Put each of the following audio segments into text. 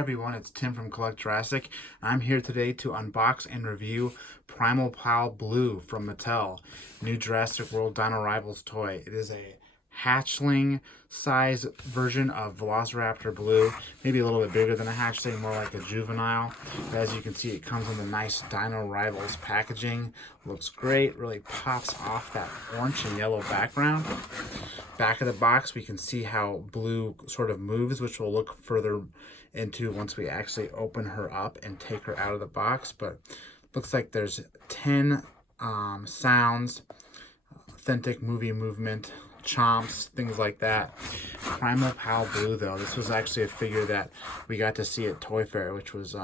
everyone, it's Tim from Collect Jurassic. I'm here today to unbox and review Primal Pal Blue from Mattel, new Jurassic World Dino Rivals toy. It is a hatchling size version of Velociraptor Blue, maybe a little bit bigger than a hatchling, more like a juvenile. But as you can see, it comes in the nice Dino Rivals packaging. Looks great, really pops off that orange and yellow background. Back of the box, we can see how Blue sort of moves, which we'll look further into once we actually open her up and take her out of the box. But looks like there's 10 sounds, authentic movie movement, chomps, things like that. Primal Pal Blue, though, this was actually a figure that we got to see at Toy Fair, which was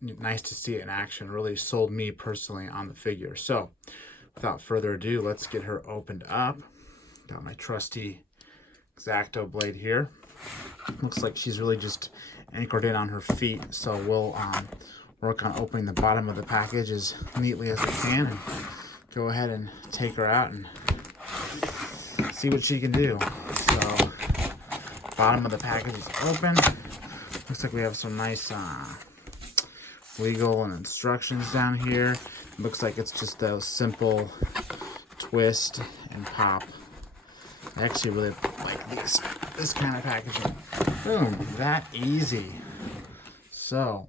nice to see it in action. Really sold me personally on the figure. So without further ado, let's get her opened up. Got my trusty X-Acto blade here. Looks like she's really just anchored in on her feet, so we'll work on opening the bottom of the package as neatly as we can and go ahead and take her out and see what she can do. So bottom of the package is open. Looks like we have some nice legal and instructions down here. Looks like it's just a simple twist and pop. I actually really like this kind of packaging. Boom, that easy. So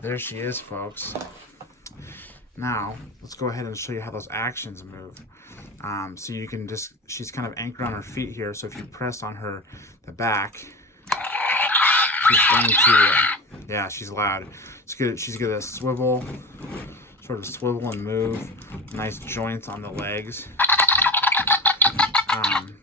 there she is, folks. Now let's go ahead and show you how those actions move. So you can just, she's kind of anchored on her feet here, so if you press on her, the back, she's going to, yeah, she's loud. It's good. She's gonna swivel, sort of swivel and move. Nice joints on the legs.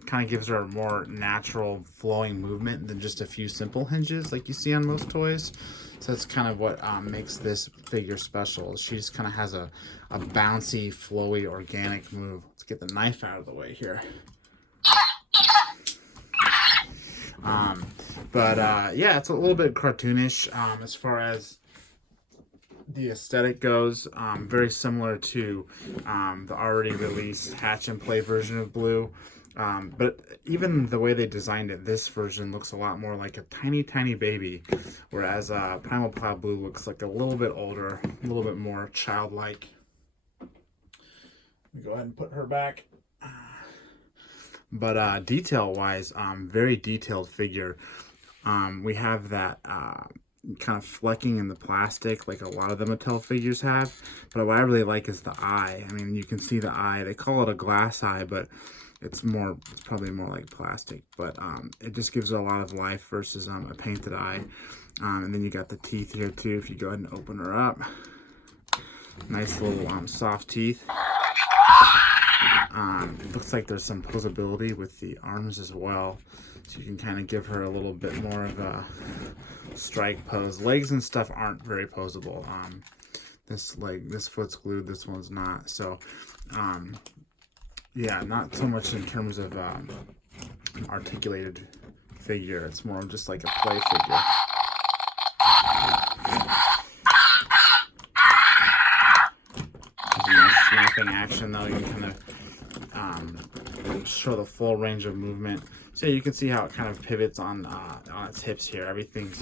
Kind of gives her a more natural flowing movement than just a few simple hinges like you see on most toys. So that's kind of what makes this figure special. She just kind of has a bouncy, flowy, organic move. Let's get the knife out of the way here. Yeah, it's a little bit cartoonish as far as the aesthetic goes. Very similar to the already released Hatch and Play version of Blue. But even the way they designed it, this version looks a lot more like a tiny baby, whereas Primal Pal Blue looks like a little bit older, a little bit more childlike. Let me go ahead and put her back. But detail-wise, very detailed figure. We have that kind of flecking in the plastic like a lot of the Mattel figures have. But what I really like is the eye. I mean, you can see the eye. They call it a glass eye, but it's probably more like plastic, but it just gives it a lot of life versus a painted eye. And then you got the teeth here too. If you go ahead and open her up, nice little soft teeth. It looks like there's some posability with the arms as well, so you can kind of give her a little bit more of a strike pose. Legs and stuff aren't very posable. This foot's glued, this one's not. So yeah, not so much in terms of an articulated figure. It's more just like a play figure. Snapping action, though, you can kind of show the full range of movement. So you can see how it kind of pivots on its hips here. Everything's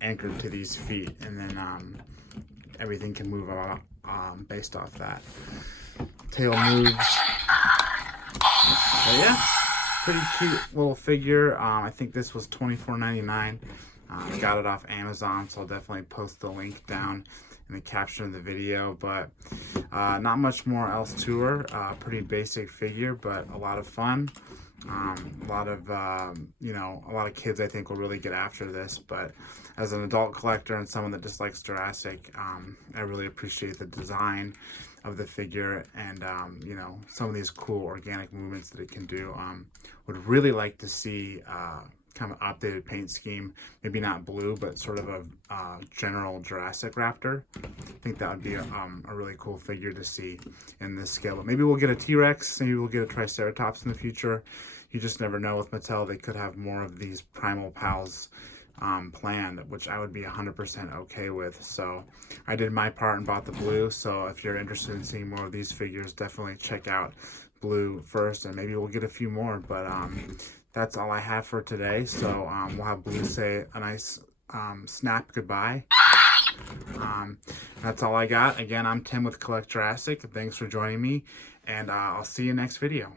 anchored to these feet, and then everything can move based off that. Tail moves. So yeah, pretty cute little figure. I think this was $24.99. I got it off Amazon, so I'll definitely post the link down in the caption of the video. But not much more else to her. Pretty basic figure, but a lot of fun. A lot of kids I think will really get after this. But as an adult collector and someone that just likes Jurassic, I really appreciate the design of the figure and some of these cool organic movements that it can do. Would really like to see kind of updated paint scheme, maybe not blue, but sort of a general Jurassic Raptor. I think that would be a really cool figure to see in this scale. But maybe we'll get a T-Rex, maybe we'll get a Triceratops in the future. You just never know with Mattel. They could have more of these Primal Pals planned, which I would be 100% okay with. So I did my part and bought the blue. So if you're interested in seeing more of these figures, definitely check out Blue first, and maybe we'll get a few more. But that's all I have for today. So we'll have Blue say a nice snap goodbye. That's all I got. Again, I'm Tim with Collect Jurassic. Thanks for joining me, and I'll see you next video.